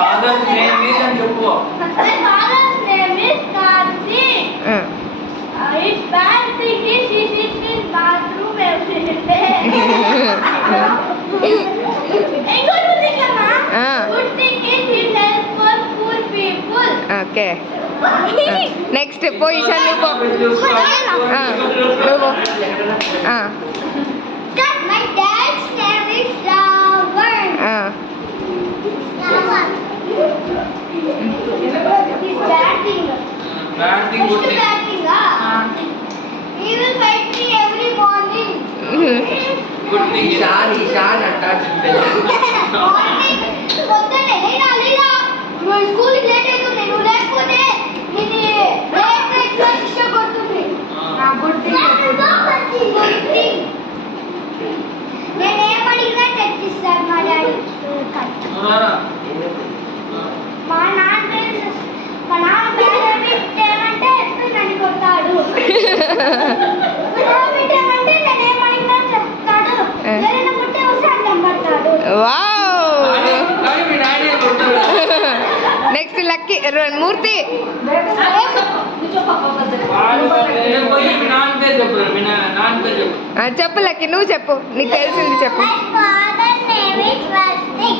father's name is and చెప్పు. My father's name is Karthik. His bad thing is he sits in bathroom every day. Good thing, Amma. Good thing is he helps for poor people. Okay. Next, position నువ్వు. My dad's name is Flower. He's batting. Batting, good thing. Batting, he will fight me every morning. Good thing. Ishan attached. Morning, పొద్దున్నే లేలా నువ్వు school కి late అవుతుంది నువ్వు లేకపోతే నిన్ను late గా శిక్ష కొడుతుంది. గుడ్ థింగ్ నేను ఏమడిగినా తెచ్చిస్తాను మా డాడీ. మా నాన్న ఏమంటే ఎప్పుడు నన్ను కొడతాడు. ఏమంటే నేను ఏమడిగినా చెప్తాడు. ఏదైనా పుట్టే వస్తే అన్నం పడతాడు. నెక్స్ట్ లక్కీ మూర్తి. చెప్పు లక్కీ, నువ్వు చెప్పు, నీకు తెలిసింది చెప్పు. My father's name is Vastik.